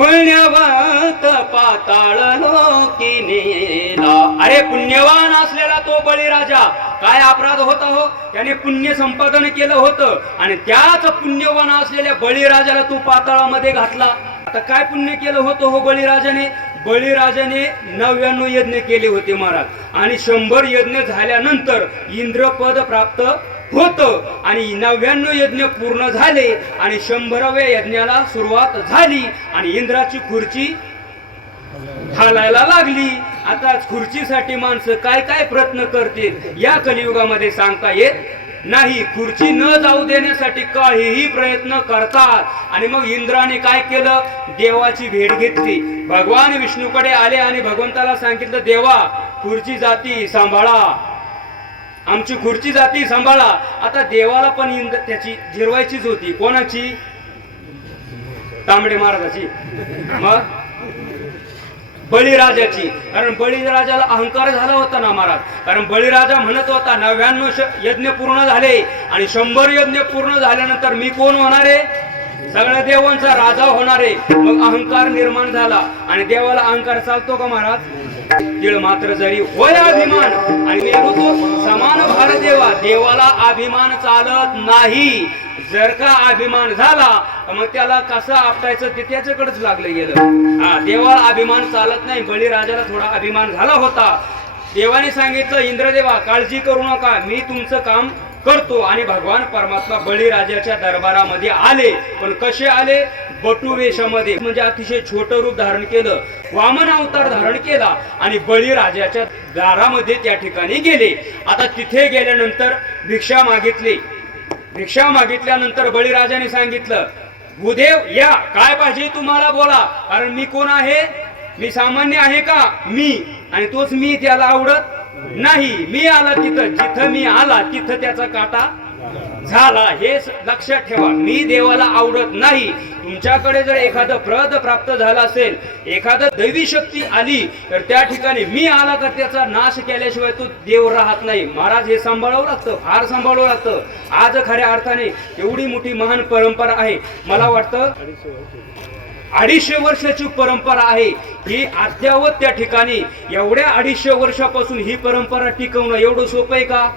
पुण्यवंत पाताळ लोकी नेला. अरे पुण्यवान असलेला तो बळीराजा काय अपराध होता हो, त्याने पुण्य संपादन केलं होतं आणि त्याच पुण्यवान असलेल्या बळीराजाला तू पाताळामध्ये घातला. आता काय पुण्य केलं होतं हो बळीराजाने? बळीराजाने 99 यज्ञ केले होते महाराज आणि 100 यज्ञ झाल्यानंतर इंद्रपद प्राप्त होतं आणि 99 यज्ञ पूर्ण झाले आणि 100व्या यज्ञाला सुरुवात झाली आणि इंद्राची खुर्ची हालायला लागली. आता खुर्चीसाठी माणसं काय काय प्रयत्न करतील या कलियुगामध्ये सांगता येत नाही. खुर्ची न जाऊ देण्यासाठी काहीही प्रयत्न करतात आणि मग इंद्राने काय केलं, देवाची भेट घेतली. भगवान विष्णूकडे आले आणि भगवंताला सांगितलं, देवा खुर्ची जाती सांभाळा, आमची खुर्ची जाती सांभाळा. आता देवाला पण त्याची जिरवायचीच होती. कोणाची? तांबडे महाराजाची, मग बळीराजाची. कारण बळीराजाला अहंकार झाला होता ना महाराज. कारण बळीराजा म्हणत होता 99 यज्ञ पूर्ण झाले आणि 100 यज्ञ पूर्ण झाल्यानंतर मी कोण होणार आहे? सगळ्या देवांचा राजा होणार आहे. मग अहंकार निर्माण झाला आणि देवाला अहंकार चालतो का महाराज? तिळ मात्र जरी होय अभिमान आणि मेरू तो समान भार देवा. देवाला अभिमान चालत नाही. जर का अभिमान झाला मग त्याला कसं आपटायचं ते त्याच्याकडेच लागलं गेलं. देवाला अभिमान चालत नाही. बळीराजाला थोडा अभिमान झाला होता. देवाने सांगितलं, इंद्रदेवा काळजी करू नका, मी तुमचं काम करतो. आणि भगवान परमात्मा बळीराजाच्या दरबारामध्ये आले. पण कसे आले? बटू वेशामध्ये, म्हणजे अतिशय छोटं रूप धारण केलं, वामन अवतार धारण केला आणि बळीराजाच्या दारामध्ये त्या ठिकाणी गेले. आता तिथे गेल्यानंतर भिक्षा मागितली. भिक्षा मागितल्यानंतर बळीराजाने सांगितलं, भूदेव या, काय पाहिजे तुम्हाला बोला. कारण मी कोण आहे? मी सामान्य आहे का? मी. आणि तोच मी त्याला आवडत नाही. मी आला तिथं, जिथं मी आला तिथं त्याचा काटा झाला. हे लक्षात ठेवा. मी देवाला आवडत नाही. तुमच्याकडे जर एखादं प्रद प्राप्त झाला असेल, एखादं दैवी शक्ती आली तर त्या ठिकाणी मी आला तर त्याचा नाश केल्याशिवाय तो देव राहत नाही. महाराज हे सांभाळावं लागतं, फार सांभाळावं लागतं. आज खऱ्या अर्थाने एवढी मोठी महान परंपरा आहे. मला वाटतं 250 वर्षाची परंपरा आहे ही. अद्यावत त्या ठिकाणी एवढ्या 250 वर्षापासून ही परंपरा टिकवणं एवढं सोपं आहे का?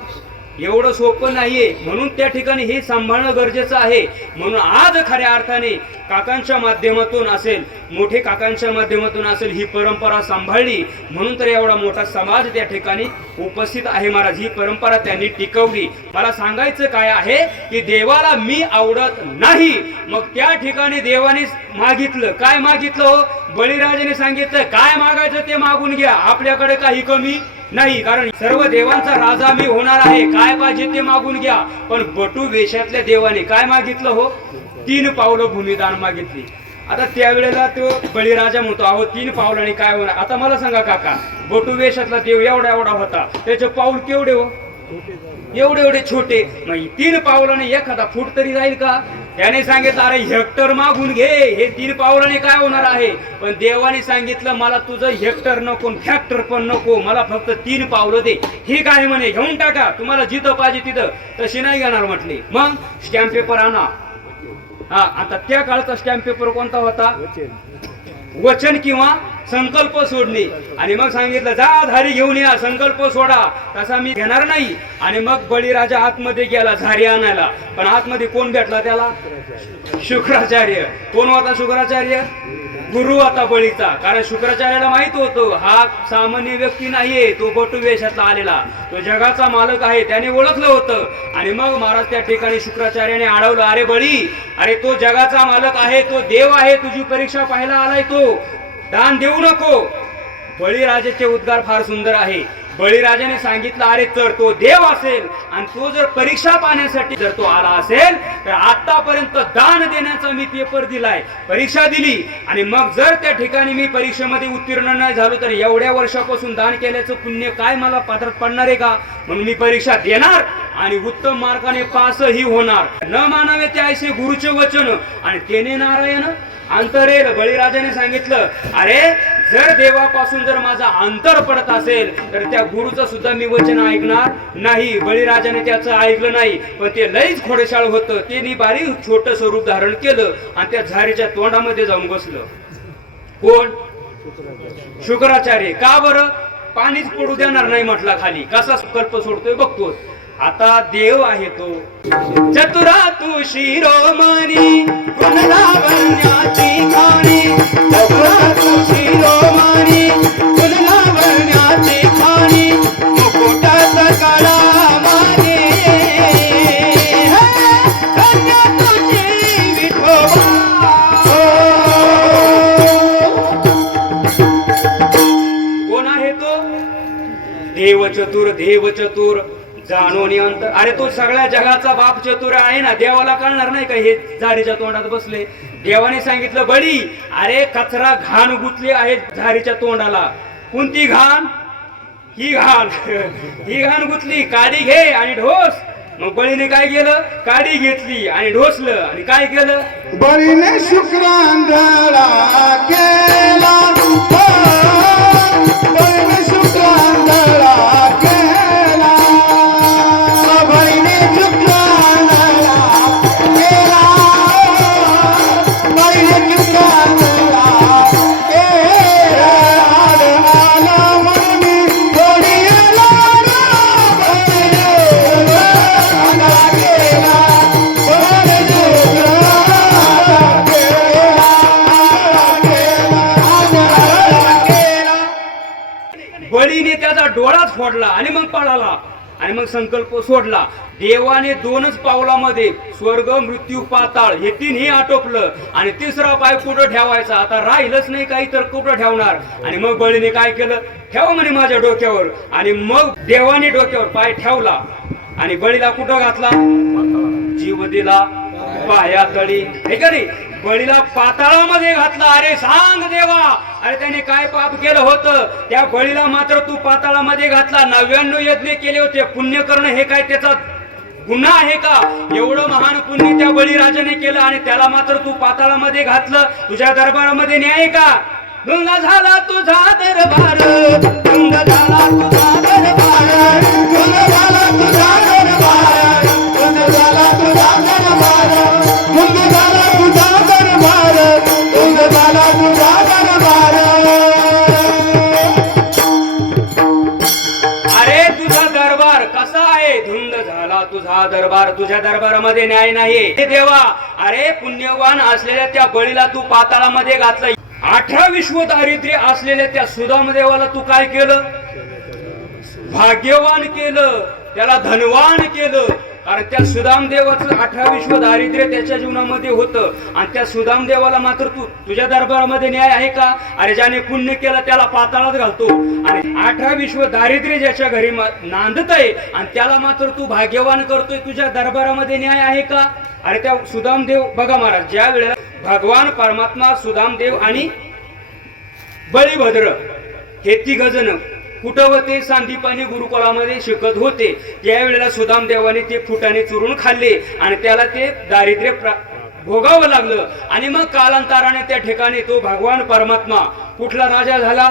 एवढं सोपं नाहीये. म्हणून त्या ठिकाणी हे सांभाळणं गरजेचं आहे. म्हणून आज खऱ्या अर्थाने काकांच्या माध्यमातून असेल, मोठे काकांच्या माध्यमातून असेल, ही परंपरा सांभाळली. म्हणून तर एवढा मोठा समाज त्या ठिकाणी उपस्थित आहे महाराज. ही परंपरा त्यांनी टिकवली. मला सांगायचं काय आहे की देवाला मी आवडत नाही. मग त्या ठिकाणी देवाने मागितलं. काय मागितलं हो? बळीराजाने सांगितलं, काय मागायचं ते मागून घ्या, आपल्याकडे काही कमी नाही. कारण सर्व देवांचा राजा मी होणार आहे, काय पाहिजे ते मागून घ्या. पण बटू वेशातल्या देवाने काय मागितलं हो? 3 पावलं भूमिदान मागितली. आता त्यावेळेला तो बळीराजा म्हणतो, अहो 3 पावलांनी काय होणार? आता मला सांगा काका, बटू वेशातला देव एवढा एवढा होता, त्याचे पाऊल केवढे हो? एवढे एवढे छोटे. नाही, 3 पावलाने एखादा फूट तरी जाईल का? त्याने सांगितलं, अरे हेक्टर मागून घे, हे 3 पावलाने काय होणार आहे? पण देवाने सांगितलं, मला तुझं हेक्टर नको, फॅक्टर पण नको, मला फक्त 3 पावलं दे. ठीक आहे म्हणे, घेऊन टाका, तुम्हाला जिथं पाहिजे तिथं. तशी नाही घेणार म्हटली. मग स्टॅम्प पेपर आणा. आता त्या काळचा स्टॅम्प पेपर कोणता होता? वचन किंवा संकल्प सोडणे. आणि मग सांगितलं, जा झारी घेऊन या, संकल्प सोडा. तसा मी घेणार नाही. आणि मग बळीराजा आतमध्ये गेला झारी आणायला. पण आतमध्ये कोण भेटला त्याला? शुक्राचार्य. कोण होता शुक्राचार्य? गुरु होता बळीचा. कारण शुक्राचार्याला माहित होतं हा सामान्य व्यक्ती नाहीये, तो बटू वेशातला आलेला, तो जगाचा मालक आहे. त्याने ओळखलं होतं. आणि मग महाराज त्या ठिकाणी शुक्राचार्याने अडवलं, अरे बळी, अरे तो जगाचा मालक आहे, तो देव आहे, तुझी परीक्षा पाहायला आलाय, तो दान देऊ नको. बळीराजाचे उद्गार फार सुंदर आहे. बळीराजाने सांगितलं, अरे तर तो देव असेल आणि तो जर परीक्षा पाहण्यासाठी जर तो आला असेल तर आतापर्यंत दान देण्याचा मी पेपर दिलाय, परीक्षा दिली. आणि मग जर त्या ठिकाणी मी परीक्षेमध्ये उत्तीर्ण नाही झालो तर एवढ्या वर्षापासून दान केल्याचं पुण्य काय मला पात्रात पडणार आहे का? म्हणून मी परीक्षा देणार आणि उत्तम मार्गाने पासही होणार. न मानावे ते ऐसे गुरुचे वचन आणि तेने नारायण अंतरेल. बळीराजाने सांगितलं, अरे जर देवापासून जर माझा अंतर पडत असेल तर त्या गुरुचं सुद्धा मी वचन ऐकणार नाही. बळीराजाने त्याचं ऐकलं नाही. पण ते लईच खोडेशाळ होतं. त्यांनी बारीक छोटं स्वरूप धारण केलं आणि त्या झारीच्या तोंडामध्ये जाऊन बसलं. कोण? शुक्राचार्य. का बरं? पाणीच पडू देणार नाही म्हटला खाली. कसा कल्प सोडतोय बघतो. आता देव आहे तो चतुरा तू शिरोमणी गुण लावण्याची खाणी, चतुरा तू शिरोमणी गुण लावण्याची खाणी, मुकुटाचा काळा मागे धन्य तुझी विठोबा. कोण आहे तो? देव चतुर, देव चतुर जाणून अंतर. अरे तो सगळ्या जगाचा बाप चतुर आहे ना. देवाला कळणार नाही का हे झारीच्या तोंडात बसले? देवाने सांगितलं बळी, अरे कचरा घाण गुतली आहे झारीच्या तोंडाला. कोणती घाण? ही घाण. ही घाण गुतली, काडी घे आणि ढोस. मग बळीने काय केलं? काडी घेतली आणि ढोसलं आणि काय केलं? बळीने शुक्रांधळा केला, बळीने शुक्रांधळा केला, बळीने शुक्रांधळा केला, बळीने शुक्रांधळा केला. आला मनी थोडी आला बळीने त्याचा डोळाच फोडला आणि मग पळाला आणि मग संकल्प सोडला. देवाने दोनच पावलामध्ये स्वर्ग, मृत्यू, पाताळ हे तीनही आटोपलं आणि तिसरा पाय कुठं ठेवायचा? आता राहिलंच नाही काही, तर कुठं ठेवणार? आणि मग बळीने काय केलं? ठेव म्हणे माझ्या डोक्यावर. आणि मग देवाने डोक्यावर पाय ठेवला आणि बळीला कुठं घातला? जीव दिला पायातळी. हे का रे? बळीला पाताळामध्ये घातला. अरे सांग देवा, अरे त्याने काय पाप केलं होतं? त्या बळीला मात्र तू पाताळामध्ये घातला. 99 यज्ञ केले होते. पुण्य करणं हे काय त्याचा गुन्हा आहे का? एवढं महान पुण्य त्या बळीराजाने केलं आणि त्याला मात्र तू पाताळामध्ये घातलं. तुझ्या दरबारामध्ये न्याय का? धुंद झाला तुझा दरबार, धुंद झाला तुझा दरबार, धुंद झाला तुझा दरबार, धुंद झाला तुझा दरबार, धुंद झाला तुझा दरबार, धुंद झाला तुझा दरबार. अरे तुझा दरबार कसा आहे? धुंद झाला तुझा दरबार. तुझ्या दरबारामध्ये न्याय नाही. हे देवा, अरे पुण्यवान असलेल्या त्या बळीला तू पाताळामध्ये घातलं. 18 विश्व दारिद्र्य असलेल्या त्या सुदामदेवाला तू काय केलं? भाग्यवान केलं, त्याला धनवान केलं. कारण त्या सुदामदेवाचं 18 विश्व दारिद्र्य त्याच्या जीवनामध्ये होतं आणि त्या सुदामदेवाला मात्र तू तुझ्या दरबारामध्ये न्याय आहे का? अरे ज्याने पुण्य केलं त्याला पाताळात घालतो आणि 18 विश्व दारिद्र्य ज्याच्या घरी नांदत आहे आणि त्याला मात्र तू भाग्यवान करतोय. तुझ्या दरबारामध्ये न्याय आहे का? अरे त्या सुदामदेव बघा महाराज, ज्या वेळेला भगवान परमात्मा, सुदामदेव आणि बळीभद्र हे तिघजण कुठं होते? सांदीपानी गुरुकुलामध्ये शिकत होते. त्यावेळेला सुदामदेवाने ते फुटाने चुरून खाल्ले आणि त्याला ते दारिद्र्य भोगावं लागलं. आणि मग कालांतराने त्या ठिकाणी तो भगवान परमात्मा कुठला राजा झाला?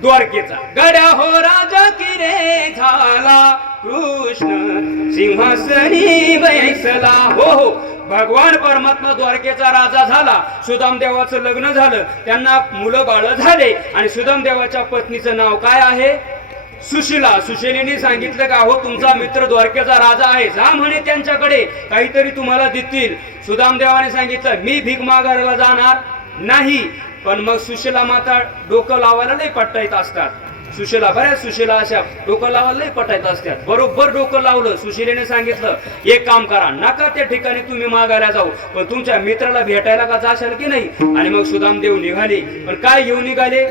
द्वारकेचा. गड्या हो राजा की रे झाला, कृष्ण सिंहासनी बैसला. हो हो, भगवान परमात्मा द्वारकेचा राजा झाला. सुदामदेवाचं लग्न झालं, त्यांना मुलं बाळ झाले आणि सुदामदेवाच्या पत्नीचं नाव काय आहे? सुशीला. सुशीलेने सांगितलं का, हो तुमचा मित्र द्वारकेचा राजा आहे, जा म्हणे त्यांच्याकडे, काहीतरी तुम्हाला देतील. सुदामदेवाने सांगितलं मी भीक मागायला जाणार नाही. पण मग सुशीला माता डोकं लावायला लई पट्टा असतात. सुशीला, बऱ्याच सुशीला अशा डोकं लावायला लई पटायत असतात. बरोबर डोकं लावलं. सुशीलेने सांगितलं एक काम करा, नका त्या ठिकाणी तुम्ही मागायला जाऊ, पण तुमच्या मित्राला भेटायला का जाशाल की नाही? आणि मग सुदामदेव निघाले. पण काय घेऊन निघाले?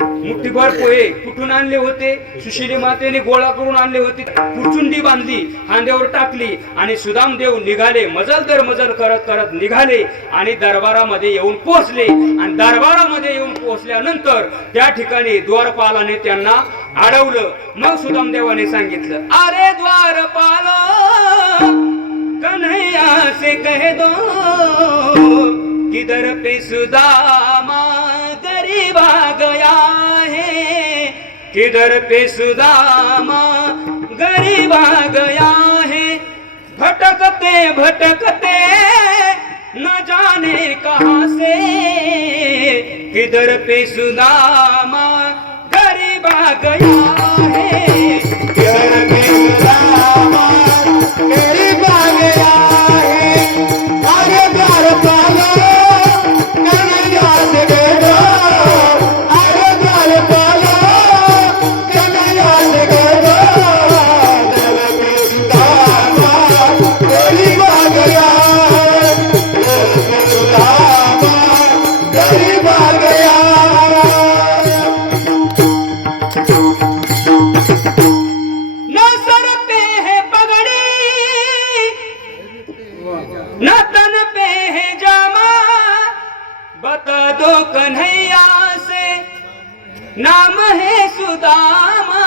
मुठीभर पोहे. कुठून आणले होते? सुशीली मातेने गोळा करून आणले होते. पुरचुंडी बांधली, खांद्यावर टाकली आणि सुदामदेव निघाले. मजल दर मजल करत करत निघाले आणि दरबारामध्ये येऊन पोहोचले. आणि दरबारामध्ये येऊन पोहोचल्यानंतर त्या ठिकाणी द्वारपालाने त्यांना अडवलं. मग सुदामदेवाने सांगितलं, अरे द्वारपाल कन्हैया से कह दो किधर पे सुदामा गरीब आ गया है, किधर पे सुदामा गरीब आ गया है. भटकते भटकते न जाने कहां से किधर पे सुदामा गरीब आ गया है, किधर पे सुदामा गरीब आ गया है, आगे द्वार पालो कन्हैया से कहो, आगे द्वार पालो कन्हैया से कहो, किधर पे सुदामा गरीब आ गया है, किधर पे सुदामा गरीब आ गया। न सर पे है पगड़ी न तन पे है जामा, बता दो कन्हैया से नाम है सुदामा,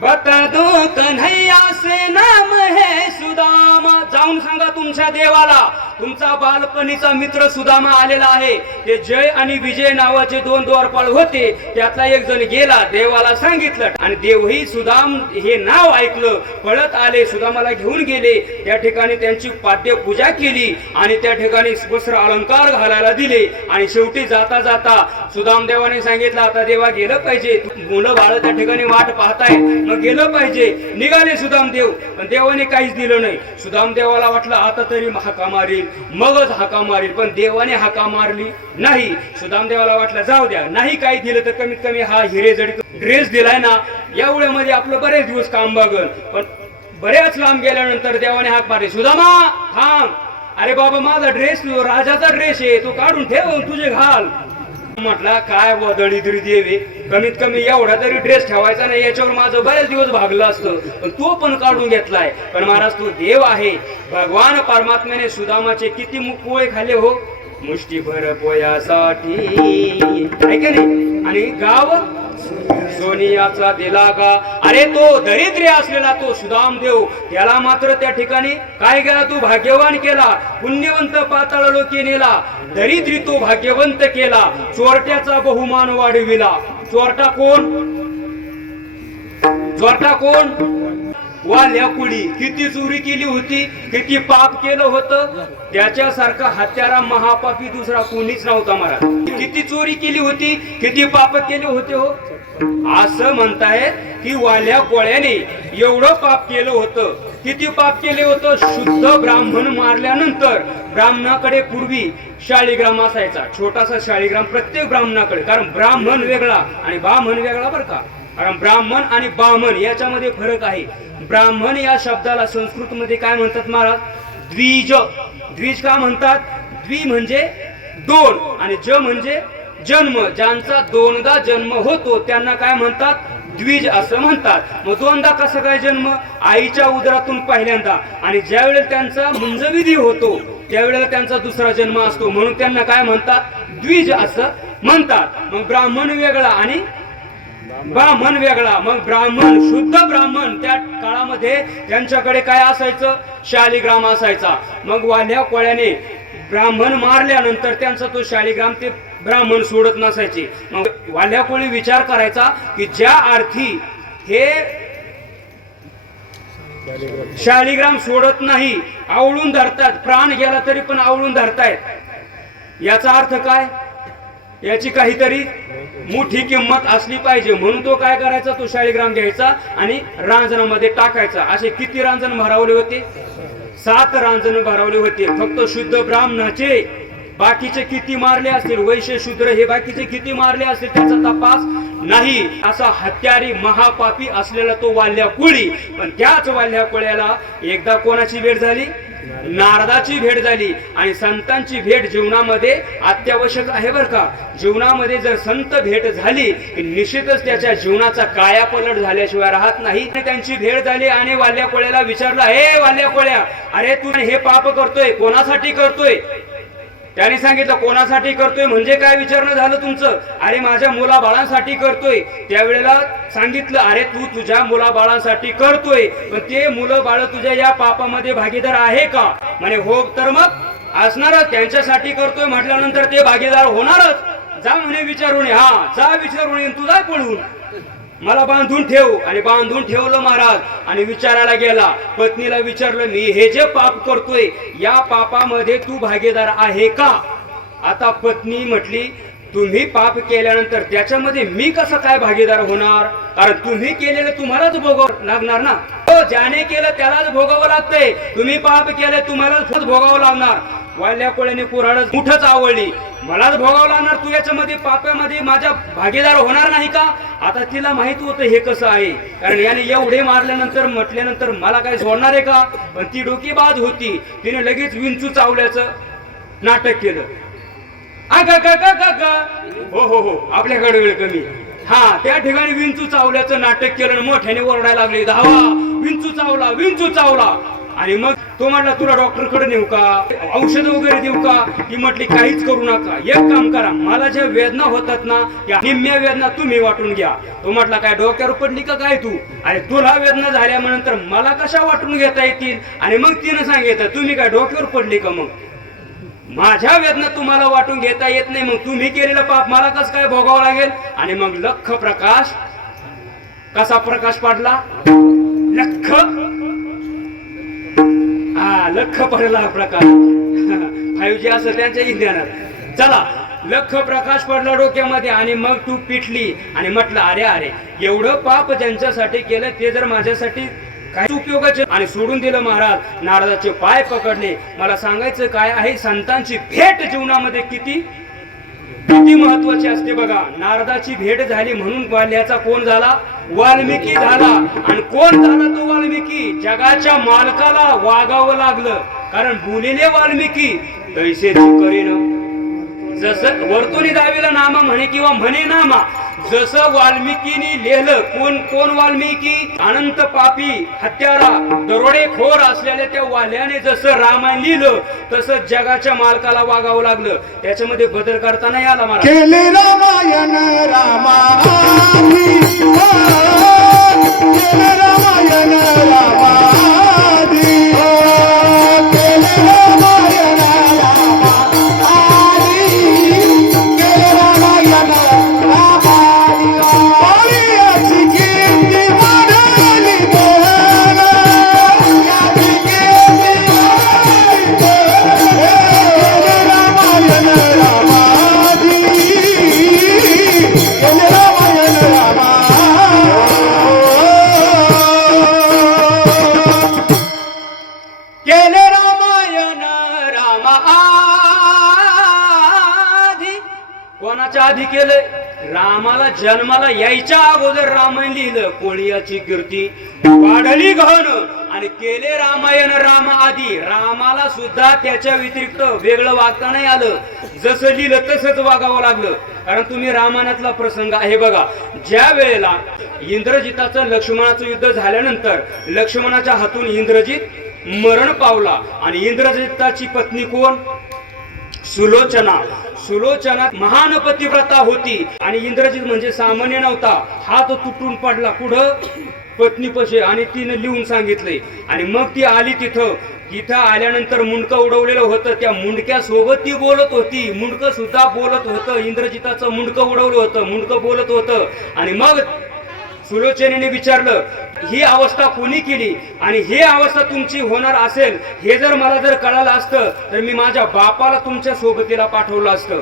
बता दो कन्हैया से नाम है सुदामा। जाऊन सांगा तुमच्या देवाला तुमचा बालपणीचा मित्र सुदामा आलेला आहे। ते जय आणि विजय नावाचे दोन द्वारपाल होते, त्यातला एक जण गेला, देवाला सांगितलं आणि देवही सुदाम हे नाव ऐकलं, पळत आले, सुदामाला घेऊन गेले, त्या ठिकाणी त्यांची पाद्य पूजा केली आणि त्या ठिकाणी वस्त्र अलंकार घालायला दिले आणि शेवटी जाता जाता सुदाम देवाने सांगितलं आता देवा गेलं पाहिजे, मुलं बाळ त्या ठिकाणी वाट पाहताय, मग गेलं पाहिजे। निघाले सुदाम देव, पण देवाने काहीच दिलं नाही। सुदाम देवाला वाटलं आता तरी हाका मारील, मगच हाका मारील, पण देवाने हाका मारली नाही। सुदाम देवाला वाटलं जाऊ द्या, नाही काही दिलं तर कमीत कमी हा हिरे जडित ड्रेस दिलाय ना, एवढ्यामध्ये आपलं बरेच दिवस काम बघल। पण बऱ्याच लांब गेल्यानंतर देवाने हाक मारली, सुदामा थांब, अरे बाबा माझा ड्रेस राजाचा ड्रेस आहे, तो काढून ठेव तुझे घाल। म्हटला काय वदळी तरी देवे, कमीत कमी एवढा तरी ड्रेस ठेवायचा नाही, याच्यावर माझं बरेच दिवस भागलं असतं, पण तो पण काढून घेतलाय। पण महाराज तो देव आहे, भगवान परमात्म्याने सुदामाचे किती पोळे खाल्ले हो, मुष्टीभर पोयासाठी, आहे का नाही? आणि गाव सोनियाचा दिला का, अरे तो दरिद्री असलेला तो सुदाम देव, त्याला मात्र त्या ठिकाणी काय केला, तू भाग्यवान केला, पुण्यवंत पाताळ लोके नेला, दरिद्री तो भाग्यवंत केला, चोरट्याचा बहुमान वाढविला। चोरटा कोण? चोरटा कोण? वाल्या कुडी, किती चोरी केली होती, किती पाप केलं होतं, त्याच्यासारखा हत्यारा महापापी दुसरा कोणीच नव्हता महाराज। किती चोरी केली होती, किती पाप केले होते हो, असं म्हणतायत की वाल्या कोळ्याने एवढं पाप केलं होतं। किती पाप केले होतं, शुद्ध ब्राह्मण मारल्यानंतर ब्राह्मणाकडे पूर्वी शाळीग्राम असायचा, छोटासा शाळीग्राम प्रत्येक ब्राह्मणाकडे, कारण ब्राह्मण वेगळा आणि बामण वेगळा बरं का, कारण ब्राह्मण आणि बामण याच्यामध्ये फरक आहे। ब्राह्मण या शब्दाला संस्कृत मध्ये काय म्हणतात महाराज, द्विज। द्विज का म्हणतात, द्वि म्हणजे दोन आणि ज म्हणजे जन्म, ज्यांचा दोनदा जन्म होतो त्यांना काय म्हणतात, द्विज असं म्हणतात। मग दोनदा कसं काय जन्म, आईच्या उदरातून पहिल्यांदा, आणि ज्या वेळेला त्यांचा मुंजविधी होतो त्यावेळेला त्यांचा दुसरा जन्म असतो, म्हणून त्यांना काय म्हणतात, द्विज असं म्हणतात। मग ब्राह्मण वेगळा आणि ब्राह्मण वेगळा। मग ब्राह्मण, शुद्ध ब्राह्मण त्या काळामध्ये त्यांच्याकडे काय असायचं, शालिग्राम असायचा। मग वाल्या कोळ्याने ब्राह्मण मारल्यानंतर त्यांचा तो शालिग्राम ते ब्राह्मण सोडत नसायचे। मग वाल्या कोळी विचार करायचा की ज्या अर्थी हे शालिग्राम सोडत नाही, आवळून धरतात, प्राण गेला तरी पण आवळून धरतायत, याचा अर्थ काय, याची काहीतरी मोठी किंमत असली पाहिजे, म्हणून तो काय करायचा, तो शालिग्राम घ्यायचा आणि रांजणामध्ये टाकायचा। असे किती रांजण भरावले होते, 7 रांजण भरावले होते फक्त शुद्ध ब्राह्मणाचे। बाकीचे किती मारले असतील, वैश्य शूद्र हे बाकीचे किती मारले असतील त्याचा तपास नाही। असा हत्यारी महापापी असलेला तो वाल्या कोळी। पण त्याच वाल्या कोळ्याला एकदा कोणाची भेट झाली, नारदाची भेट झाली। आणि संतांची भेट जीवनामध्ये अत्यावश्यक आहे बरं का। जीवनामध्ये जर संत भेट झाली निश्चितच त्याच्या जीवनाचा कायापलट झाल्याशिवाय राहत नाही। त्यांची भेट झाली आणि वाल्या कोळ्याला विचारलं, हे वाल्या कोळ्या, अरे तू हे पाप करतोय कोणासाठी करतोय? त्याने सांगितलं कोणासाठी करतोय म्हणजे काय विचारणं झालं तुमचं? अरे माझ्या मुलाबाळांसाठी करतोय। त्यावेळेला सांगितलं, अरे तू तुझ्या मुलाबाळांसाठी करतोय, पण ते मुलं बाळ तुझ्या या पापामध्ये भागीदार आहे का? म्हणे हो, तर मग असणारच, त्यांच्यासाठी करतोय म्हटल्यानंतर ते भागीदार होणारच। जा म्हणे विचारून, हा जा विचारून, तू जा पळून, मला बांधून ठेव। आणि बांधून ठेवलं महाराज आणि विचारायला गेला, पत्नीला विचारलं, मी हे जे पाप करतोय या पापामध्ये तू भागीदार आहे का? आता पत्नी म्हटली, तुम्ही पाप केल्यानंतर त्याच्यामध्ये मी कसं काय भागीदार होणार? कारण तुम्ही केलेलं तुम्हालाच भोगावं लागणार ना. हो, ज्याने केलं त्यालाच भोगावं लागतंय. तुम्ही पाप केलं तुम्हालाच भोगावं लागणार. वाल्या कोळ्याने कुऱ्हाडच मुठच आवडली, मलाच भोगावं लागणार. तू याच्यामध्ये पापामध्ये माझ्या भागीदार होणार नाही का? आता तिला माहित होतं हे कसं आहे, कारण याने एवढे मारल्यानंतर म्हटल्यानंतर मला काय सोडणार आहे का? पण ती डोकीबाज होती, तिने लगेच विंचू चावल्याचं नाटक केलं. हो हो हो, आपल्याकडे वेळ कमी. हा, त्या ठिकाणी विंचू चावल्याचं नाटक केलं, मोठ्याने ओरडायला लागले, धावा, विंचू चावला, विंचू चावला. आणि मग तो म्हटला तुला डॉक्टरकडे नेऊ का, औषध वगैरे देऊ का? ती म्हटली काहीच करू नका, एक काम करा, मला ज्या वेदना होतात ना या निम्म्या वेदना तुम्ही वाटून घ्या. तो म्हटला काय डोक्यावर पडली का काय तू? आणि तुला वेदना झाल्यानंतर मला कशा वाटून घेता येतील? आणि मग तिनं सांगितलं तुम्ही काय डोक्यावर पडली का? मग माझ्या वेदना तुम्हाला वाटून घेता येत नाही, मग तुम्ही केलेलं पाप मला कसं काय भोगावं लागेल? आणि मग लख प्रकाश, कसा प्रकाश पडला? लख, हा लख पडला प्रकाश. 5G असं त्यांच्या इंधनात. चला, लख प्रकाश पडला डोक्यामध्ये. आणि मग तू पिटली आणि म्हटलं अरे अरे, एवढं पाप ज्यांच्यासाठी केलं ते जर माझ्यासाठी काय उपयोगाचे? आणि सोडून दिलं महाराज. नारदाचे पाय पकडले. मला सांगायचं काय आहे, संतांची भेट जीवनामध्ये किती किती महत्वाची असते बघा. नारदाची भेट झाली म्हणून वाल्याचा कोण झाला? वाल्मिकी झाला. आणि कोण झाला तो वाल्मिकी? जगाच्या मालकाला वागावं लागलं. कारण बोलिले वाल्मिकी तैसे करीन. जसं वर्तुनी दावीला नामा म्हणे किंवा म्हणे नामा, जसं वाल्मिकीनी लिहिलं. कोण वाल्मिकी? अनंत पापी, हत्यारा, दरोडेखोर असलेल्या त्या वाल्याने जसं रामायण लिहिलं तसं जगाच्या मालकाला वागावं लागलं. त्याच्यामध्ये बदल करता नाही आला मला. केले रामायण रामाधी, केले रामायण रामाधी, केले रामायण रामाधी, केले रामायण रामाधी. याची कीर्ती वाढली बहन, याची कीर्ती वाढली बहन. केले रामायण रामाधी, केले रामायण रामाधी. केले रामायण रामाधी. कोणाच्या आधी केलंय? रामाला जन्माला यायच्या अगोदर रामायण लिहिलं. कोळीयाची कीर्ती वाढली गहन. आणि केले रामायण राम आधी. रामाला सुद्धा त्याच्या व्यतिरिक्त वेगळं वागता नाही आलं. जसं लिहिलं तसंच वागावं लागलं. कारण तुम्ही रामायणातला प्रसंग आहे बघा. ज्या वेळेला इंद्रजिताचं लक्ष्मणाचं युद्ध झाल्यानंतर लक्ष्मणाच्या हातून इंद्रजित मरण पावला. आणि इंद्रजिताची पत्नी कोण? सुलोचना. सुलोचना महान पतिव्रता होती. आणि इंद्रजित म्हणजे सामान्य नव्हता. हात तुटून पडला कुठं? पत्नीपाशी. आणि तिने लिहून सांगितले. आणि मग ती आली तिथं आल्यानंतर मुंडकं उडवलेलं होतं. त्या मुंडक्या सोबत ती बोलत होती. मुंडकं सुद्धा बोलत होतं. इंद्रजिताचं मुंडकं उडवलं होतं. मुंडकं बोलत होतं. आणि मग सुलोचनेने विचारलं ही अवस्था कोणी केली? आणि ही अवस्था तुमची होणार असेल हे जर मला जर कळालं असतं तर मी माझ्या बापाला तुमच्या सोबतीला पाठवलं असतं.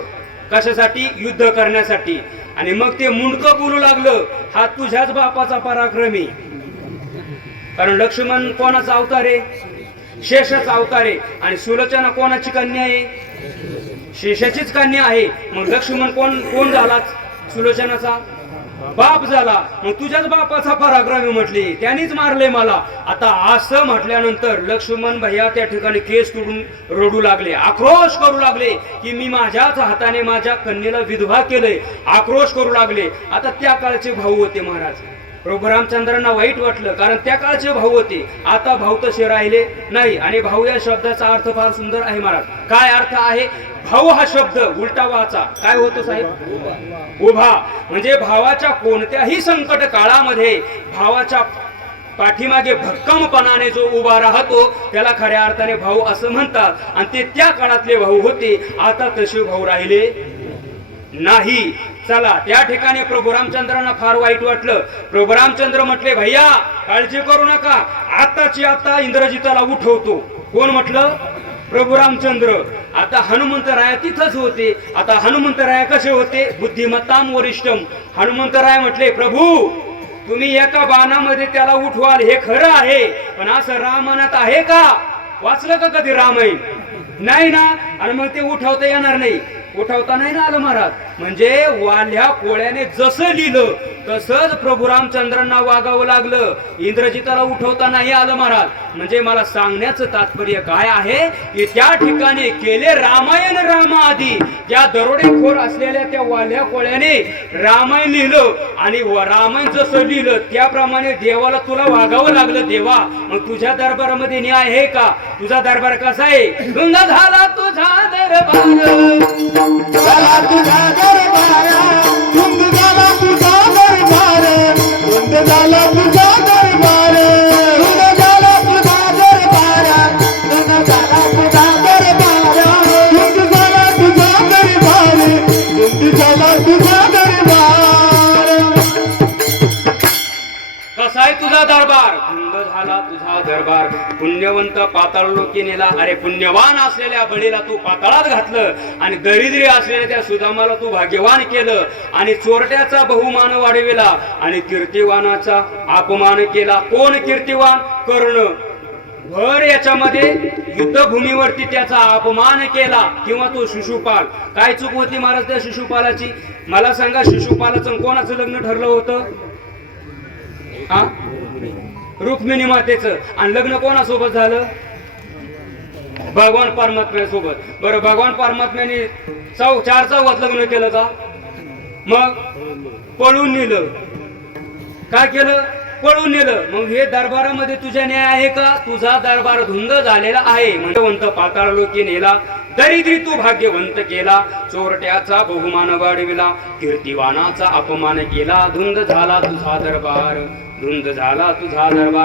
कशासाठी? युद्ध करण्यासाठी. आणि मग ते मुंडकं बोलू लागलं हा तुझ्याच बापाचा पराक्रमी. कारण लक्ष्मण कोणाचा अवतार आहे? शेषाचा अवतार आहे. आणि सुलोचना कोणाची कन्या आहे? शेषाचीच कन्या आहे. मग लक्ष्मण कोण झाला? सुलोचनाचा बाप झाला. मग तुझ्याच बापाचा पराक्रमी म्हटली, त्यांनीच मारले मला. आता असं म्हटल्यानंतर लक्ष्मण भैया त्या ठिकाणी केस तोडून रडू लागले. आक्रोश करू लागले की मी माझ्याच हाताने माझ्या कन्येला विधवा केलंय. आक्रोश करू लागले. आता त्या काळचे भाऊ होते महाराज. प्रभू रामचंद्रांना वाईट वाटलं कारण त्या काळचे भाऊ होते. आता भाऊ तसे राहिले नाही. आणि भाऊ या शब्दाचा अर्थ फार सुंदर आहे महाराज. काय अर्थ आहे? भाऊ हा शब्द उलटा वाचा काय होतो साहेब? उभा. म्हणजे भावाच्या कोणत्याही संकट काळामध्ये भावाच्या पाठीमागे भक्कमपणाने जो उभा राहतो त्याला खऱ्या अर्थाने भाऊ असं म्हणतात. आणि ते त्या काळातले भाऊ होते. आता तसे भाऊ राहिले नाही. चला, त्या ठिकाणी प्रभू रामचंद्रांना फार वाईट वाटलं. प्रभू रामचंद्र म्हटले भैया काळजी करू नका, आताची आता इंद्रजिताला उठवतो. कोण म्हटलं? प्रभू रामचंद्र. आता हनुमंतराया तिथंच होते. आता हनुमंतराया कसे होते? बुद्धिमत्ताम वरिष्ठम. हनुमंतराय म्हटले, प्रभू तुम्ही एका बाणामध्ये त्याला उठवाल हे खरं आहे, पण असं रामायणात आहे का? वाचलं का कधी रामायण? नाही ना. आणि मग ते उठवता येणार नाही. उठवता नाही ना आलं महाराज. म्हणजे वाल्या कोळ्याने जसं लिहिलं तसंच प्रभू रामचंद्रांना वागावं लागलं. इंद्रजिताला उठवता नाही आलं महाराज. म्हणजे मला सांगण्याचं तात्पर्य काय आहे की त्या ठिकाणी केले रामायण रामाआधी. त्या दरोडेखोर असलेल्या त्या वाल्या कोळ्याने रामायण लिहिलं आणि रामायण जसं लिहिलं त्याप्रमाणे देवाला तुला वागावं लागलं. देवा मग तुझ्या दरबारामध्ये न्याय आहे का? तुझा दरबार कसा आहे? धुंद झाला तुझा दरबार, झाला तुझा दरबार, धुंद झाला तुझा दरबार, धुंद झाला तुझा दरबार, धुंद झाला तुझा दरबार, धुंद झाला तुझा दरबार, धुंद झाला तुझा दरबार, धुंद झाला तुझा दरबार. कसा आहे तुझा दरबार? धुंद झाला तुझा दरबार. पुण्यवंत पाताळ लोकी नेला. अरे पुण्यवान असलेल्या बळीला तू पाताळात घातलं आणि दरिद्री असलेल्या त्या सुदामाला तू भाग्यवान केलं आणि चोरट्याचा बहुमान वाढविला आणि कीर्तिवानाचा अपमान केला. कोण कीर्तिवान? कर्ण. भर याच्यामध्ये युद्धभूमीवरती त्याचा अपमान केला. किंवा तो शिशुपाल. काय चूक होती महाराज त्या शिशुपालाची? मला सांगा, शिशुपालाचं कोणाचं लग्न ठरलं होतं? हा, रुक्मिणी मातेचं. आणि लग्न कोणासोबत झालं? भगवान परमात्म्यासोबत. बरं, भगवान परमात्म्याने चार चौघात लग्न केलं का? मग पळून नेलं. काय केलं? पळून नेलं. मग हे दरबारामध्ये तुझ्या न्याय आहे का? तुझा दरबार धुंद झालेला आहे. म्हणतो पाताळ लोकी नेला, दरिद्री तू भाग्यवंत केला, चोरट्याचा बहुमान वाढविला, कीर्तिवानाचा अपमान केला. धुंद झाला तुझा दरबार, धुंद झाला तुझा दरबार.